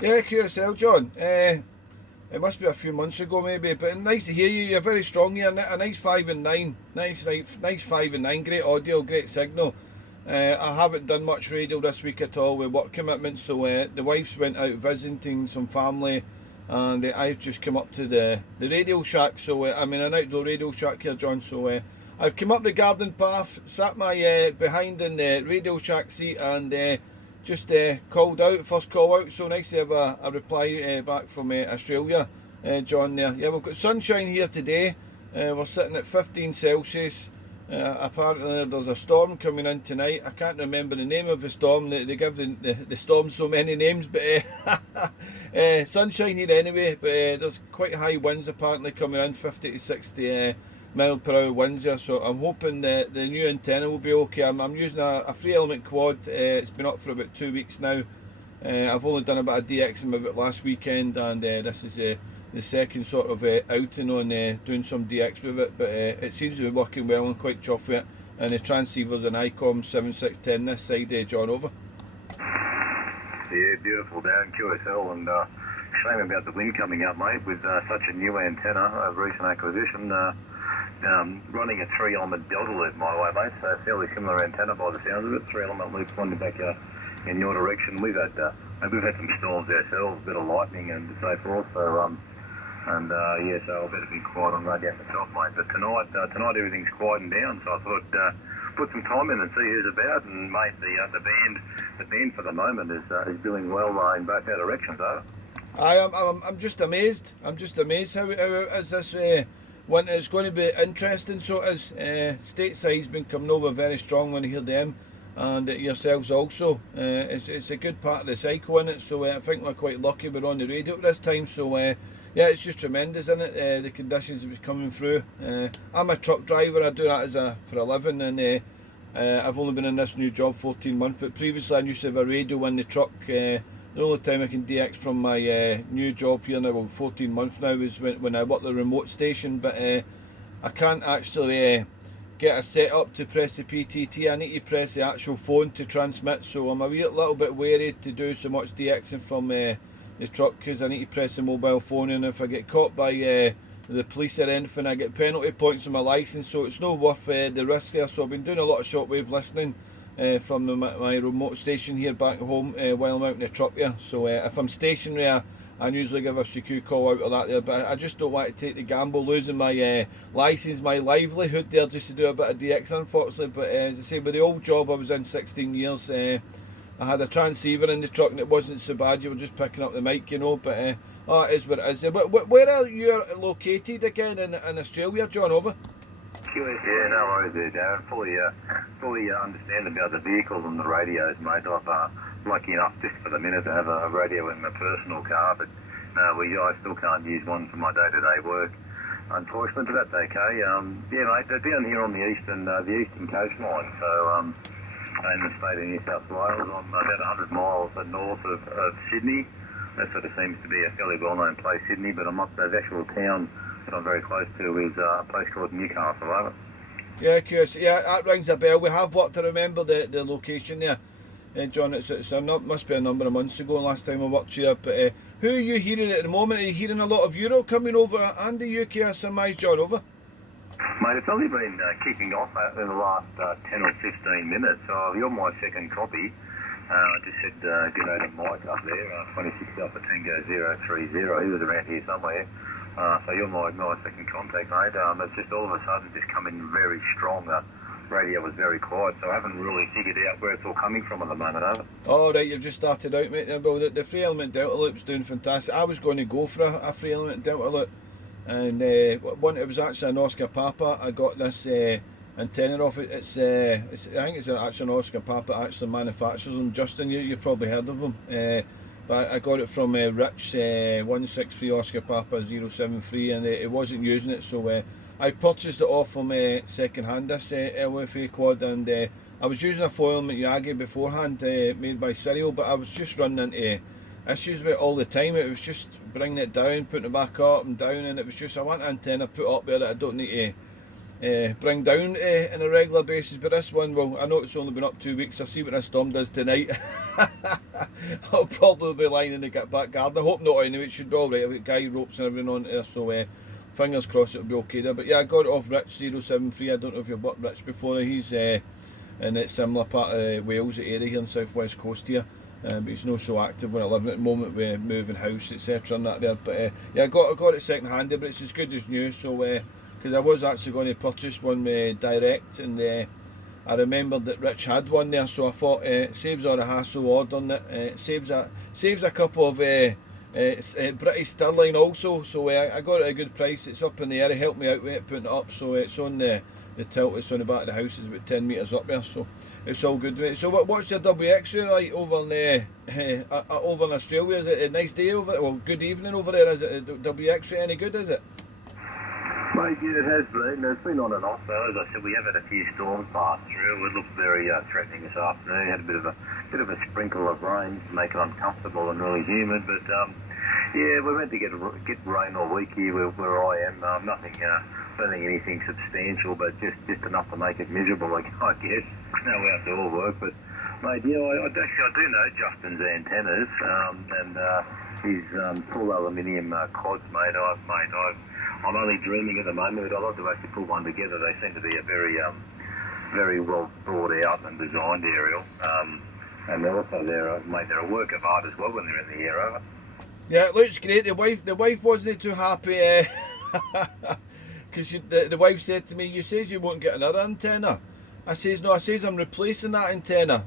Yeah, QSL, John. It must be a few months ago, maybe, but nice to hear you. You're very strong here. A nice 5 and 9, nice 5 and 9. Great audio, great signal. I haven't done much radio this week at all with work commitments, so the wife's went out visiting some family, and I've just come up to the radio shack. So I'm in an outdoor radio shack here, John. So I've come up the garden path, sat my behind in the radio shack seat, and just called out, first call out. So nice to have a reply back from Australia, John. There, yeah, we've got sunshine here today. We're sitting at 15 Celsius. Apparently there's a storm coming in tonight. I can't remember the name of the storm. They give the storm so many names, but sunshine here anyway. But there's quite high winds apparently coming in, 50 to 60 mile per hour winds here. So I'm hoping the new antenna will be okay. I'm using a 3 element quad. It's been up for about 2 weeks now. I've only done a bit of DXing with it last weekend, and this is the second sort of outing on doing some DX with it, but it seems to be working well and quite chuffed with it. And the transceiver's an ICOM 7610 this side, John, over. Yeah, beautiful down QSL, and shame about the wind coming up, mate, with such a new antenna, a recent acquisition, running a 3 element delta loop my way, mate, so fairly similar antenna by the sounds of it, 3 element loop pointing back in your direction. We've had some storms ourselves, a bit of lightning and so forth, so yeah, so I better be quiet on radio myself, mate. But tonight everything's quieting down, so I thought put some time in and see who's about. And mate, the band for the moment is doing well in both our directions, though. I'm just amazed. I'm just amazed how is this winter. It's going to be interesting. So it is. Stateside's been coming over very strong when I hear them, and yourselves also. It's a good part of the cycle in it. So I think we're quite lucky we're on the radio at this time. So. Yeah, it's just tremendous, isn't it? The conditions that was coming through. I'm a truck driver. I do that for a living, and I've only been in this new job 14 months. But previously, I used to have a radio in the truck. The only time I can DX from my new job here now, well, 14 months now, is when I work the remote station. But I can't actually get a setup to press the PTT. I need to press the actual phone to transmit. So I'm a little bit wary to do so much DXing from the truck, because I need to press the mobile phone, and if I get caught by the police or anything, I get penalty points on my licence, so it's not worth the risk here. So I've been doing a lot of shortwave listening from my remote station here back home while I'm out in the truck here. So if I'm stationary, I usually give a CQ call out of that there, but I just don't want to take the gamble losing my licence, my livelihood there, just to do a bit of DX, unfortunately. But as I say, with the old job I was in 16 years, I had a transceiver in the truck and it wasn't so bad. You were just picking up the mic, you know. But it is what it is. Where are you located again in Australia, John? Over. Yeah, no worries there, Darren. Fully understand about the vehicles and the radios, mate. I'm lucky enough just for the minute to have a radio in my personal car, but I still can't use one for my day-to-day work, unfortunately. But that's okay. Yeah, mate. They're down here on the eastern coastline, so. In the state of New South Wales, I'm about 100 miles north of Sydney. That sort of seems to be a fairly well-known place, Sydney, but the actual town that I'm very close to is a place called Newcastle, over. Yeah, curious. Yeah, that rings a bell. We have worked to remember the location there, John. It's must be a number of months ago last time I worked here. But who are you hearing at the moment? Are you hearing a lot of Europe coming over and the UK, I surmise, John, over? Mate, it's only been kicking off in the last 10 or 15 minutes, so you're my second copy. I just said good day to Mike up there, 26 Alpha Tango 030, he was around here somewhere. So you're my second contact, mate. It's just all of a sudden just come in very strong. Radio was very quiet, so I haven't really figured out where it's all coming from at the moment, over. Oh, right, you've just started out, mate. Well, the 3 element delta loop's doing fantastic. I was going to go for a 3 element delta loop. And it was actually an Oscar Papa. I got this antenna off it. I think it's actually an Oscar Papa actually manufactures them. Justin, you probably heard of them. But I got it from Rich 163 Oscar Papa 073, and it wasn't using it, so I purchased it off from second hand, this LFA quad, and I was using a 4 element Yagi beforehand made by Serial, but I was just running into issues with it all the time. It was just bringing it down, putting it back up and down, and it was just, I want an antenna put up there that I don't need bring down on a regular basis. But this one, well, I know it's only been up 2 weeks. I'll see what this storm does tonight. I'll probably be lying in the back garden. I hope not anyway. It should be alright. I've got guy ropes and everything on there, so fingers crossed it'll be okay there. But yeah, I got it off Rich 073. I don't know if you've worked Rich before. He's in a similar part of Wales area here in South West Coast here. But he's not so active when I live at the moment with moving house, etc. and that there. But yeah, I got it second handed, but it's as good as new. So because I was actually going to purchase one direct, and I remembered that Rich had one there, so I thought it saves all the hassle ordering it. Saves a couple of British sterling also. So I got it at a good price. It's up in the air. He helped me out with it, putting it up. So it's on the tilt. It's on the back of the house. It's about 10 metres up there. So it's all good. So what's your WX like over in Australia? Is it a nice day over? Well, good evening over there. Is it WX any good? Is it? Mate, yeah, it has been. It's been on and off though. As I said, we have had a few storms pass through. It looked very threatening this afternoon. Had a bit of a sprinkle of rain to make it uncomfortable and really humid. But yeah, we're meant to get rain all week here where I am. Nothing, don't think anything substantial, but just enough to make it miserable. I guess no outdoor work. But mate, yeah, I do know Justin's antennas and his full aluminium quads, mate. I'm only dreaming at the moment, but I'd like to actually put one together. They seem to be a very well thought out and designed aerial. And they're also they're a work of art as well when they're in the air. Yeah, it looks great. The wife wasn't too happy because the wife said to me, "You says you won't get another antenna." I says, "No, I says I'm replacing that antenna."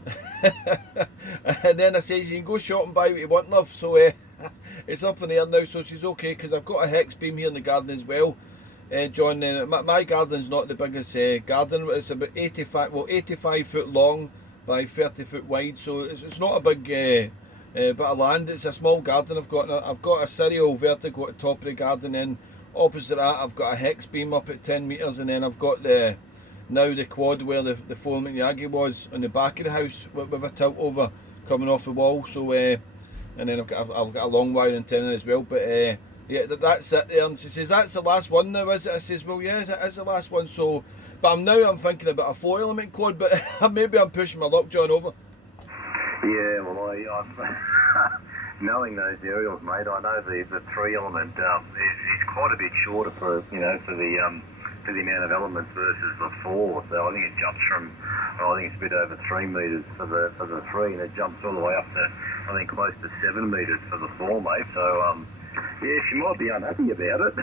And then I says, "You can go shop and buy what you want, love." So it's up in the air now, so she's okay, because I've got a hex beam here in the garden as well. John, my garden's not the biggest garden. It's about 85 foot long by 30 foot wide, so it's not a big bit of land. It's a small garden I've got. I've got a serial vertical at the top of the garden, and opposite that I've got a hex beam up at 10 metres, and then I've got the quad where the 4 Yagi was on the back of the house with a tilt over coming off the wall. So and then I've got a long wire antenna as well. But yeah, that's it there. And she says, "That's the last one now, is it?" I says, "Well, yes, it is the last one." So, but I'm thinking about a 4 element quad, but maybe I'm pushing my luck, John, over. Yeah, well, I'm knowing those aerials, mate, I know the 3 element is quite a bit shorter for the amount of elements versus the 4. So I think it jumps from, I think it's a bit over 3 metres for the 3, and it jumps all the way up to, I think, close to 7 metres for the 4, mate. So yeah, she might be unhappy about it.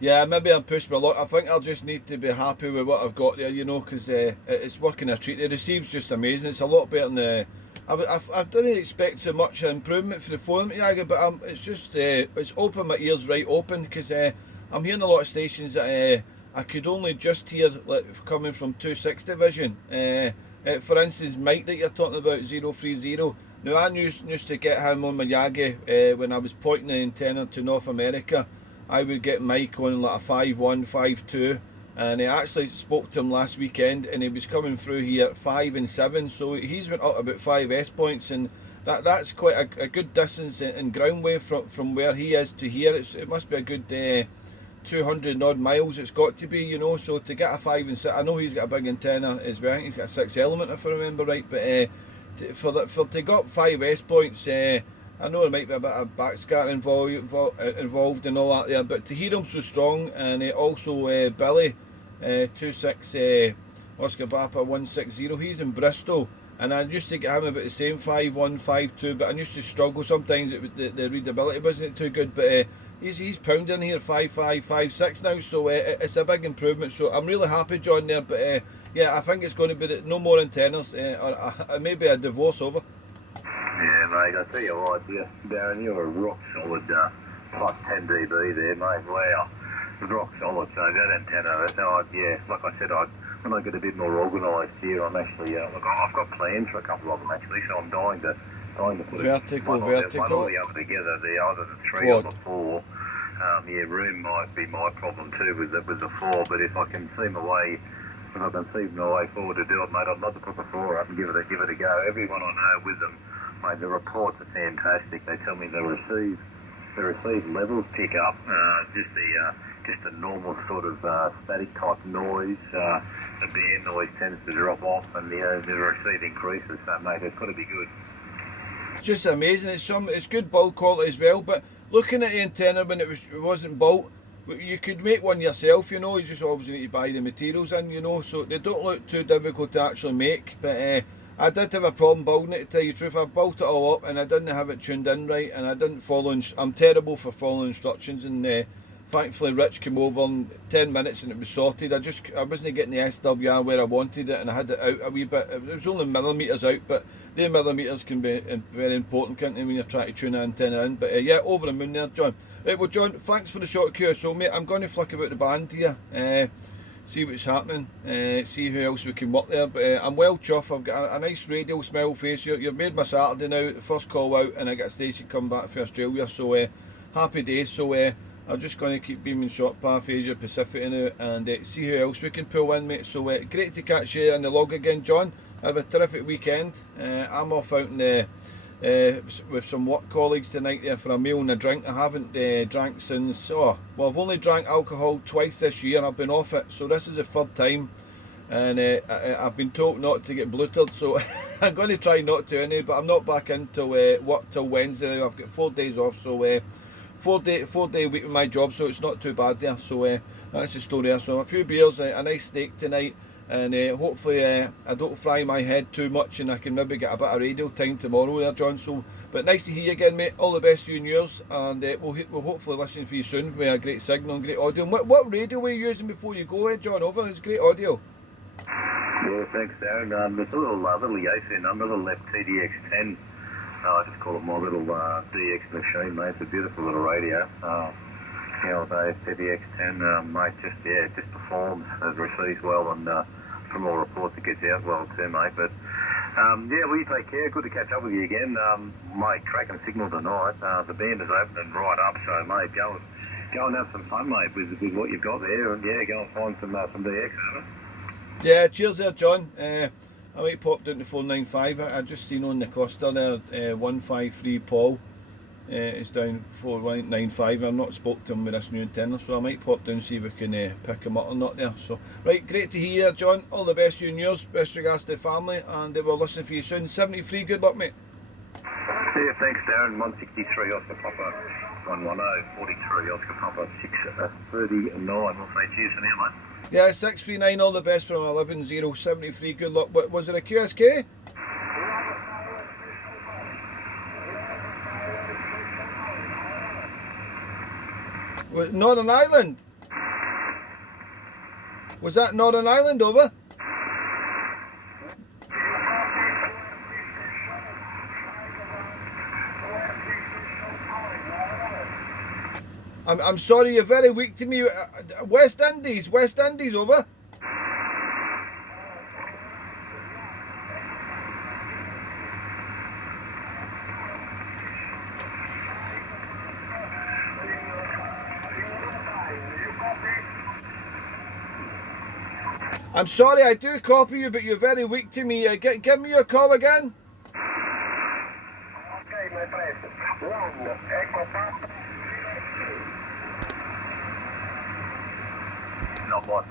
Yeah, maybe I'm pushing my luck. I think I'll just need to be happy with what I've got there, you know, because it's working a treat. The receive's just amazing. It's a lot better than the... I didn't expect so much improvement for the 4 Yagi, but it's just it's opened my ears right open, because I'm hearing a lot of stations that I could only just hear, like, coming from 260 vision. For instance, Mike that you're talking about, 030. Now, I used to get him on my Yagi when I was pointing the antenna to North America. I would get Mike on like a 5.1, 5.2, and I actually spoke to him last weekend, and he was coming through here at 5 and 7, so he's went up about 5 S points, and that's quite a good distance in ground wave from where he is to here. It must be a good 200 odd miles it's got to be, you know. So to get a 5 and 6, I know he's got a big antenna as well. I think he's got a 6 element if I remember right, but to got 5 S points, I know there might be a bit of backscatter involved and all that there, but to hear him so strong, and also Billy 26 Oscar Papa 160, he's in Bristol, and I used to get him about the same 5.1, 5.2, but I used to struggle sometimes. The readability wasn't too good, but he's pounding here 5.5, 5.6 now, so it's a big improvement. So I'm really happy, John, there. But yeah, I think it's going to be no more antennas, or maybe a divorce over. Yeah, mate, I tell you what, Darren, you're a rock solid plus 10 dB there, mate. Wow, rock solid. So that antenna, yeah, like I said, when I get a bit more organised here, I'm actually, look, I've got plans for a couple of them actually, so I'm dying to put vertical. One or the other together, either the 3 or the 4. Yeah, room might be my problem too with the 4, but if I can see my way forward to do it, mate, I'd love to put the 4 up and give it a go. Everyone I know with them, mate, the reports are fantastic. They tell me the receive levels pick up. Just the just a normal sort of static type noise. The band noise tends to drop off, and the receive increases. So, mate, it's got to be good. Just amazing. It's good build quality as well. But looking at the antenna when it wasn't built, you could make one yourself. You know, you just obviously need to buy the materials in. You know, so they don't look too difficult to actually make. But I did have a problem building it, to tell you the truth. I built it all up and I didn't have it tuned in right, and I didn't follow. I'm terrible for following instructions, and thankfully Rich came over in 10 minutes and it was sorted. I wasn't getting the SWR where I wanted it, and I had it out a wee bit. It was only millimetres out, but the millimetres can be very important, can't they, when you're trying to tune an antenna in. But yeah, over the moon there, John. Right, well, John, thanks for the short QSO, mate. I'm going to flick about the band here, see what's happening, see who else we can work there. But I'm well chuffed. I've got a nice radio smile face. You've made my Saturday now, the first call out, and I got a station come back for Australia. So happy days. So I'm just going to keep beaming short path Asia Pacific now, and see who else we can pull in, mate. So great to catch you on the log again, John. Have a terrific weekend. I'm off out in the with some work colleagues tonight there for a meal and a drink. I haven't drank since, well, I've only drank alcohol twice this year. I've been off it, so this is the third time, and I've been told not to get blutered, so I'm going to try not to anyway. But I'm not back into work till Wednesday now. I've got 4 days off, so 4-day week with my job, so it's not too bad there. So that's the story there. So a few beers, a nice steak tonight, and hopefully I don't fry my head too much, and I can maybe get a bit of radio time tomorrow there, John. So, but nice to hear you again, mate. All the best to you and yours, and we'll hopefully listen for you soon with a great signal and great audio. And what radio were you using before you go, John? Over, it's great audio. Yeah, thanks, Darren. It's a little Yasi number, a little left TDX10. I just call it my little DX machine, mate. It's a beautiful little radio. TDX10, mate, just performs. It receives well, and from all reports it gets out well too, mate. But well, you take care. Good to catch up with you again. Mate, cracking signal tonight. The band is opening right up, so mate, go and have some fun, mate, with what you've got there, and go and find some DX, haven't it? Yeah, cheers there, John. I might pop down to 495. I just seen on the cluster there, 153 Paul. It's down 4195. I've not spoke to him with this new antenna, so I might pop down and see if we can pick him up or not there. So, right, great to hear you, John. All the best to you and yours. Best regards to the family, and we'll listen for you soon. 73, good luck, mate. Yeah, thanks, Darren. 163 Oscar Papa 110, 43 Oscar Papa 639. We'll say cheers for now, mate. Yeah, 639, all the best from 11073, good luck. What, was it a QSK? Northern Ireland? Was that Northern Ireland, over? I'm sorry, you're very weak to me. West Indies, over. I'm sorry, I do copy you, but you're very weak to me. Give me your call again. Okay, my friend. 1 Echo Papa. Not my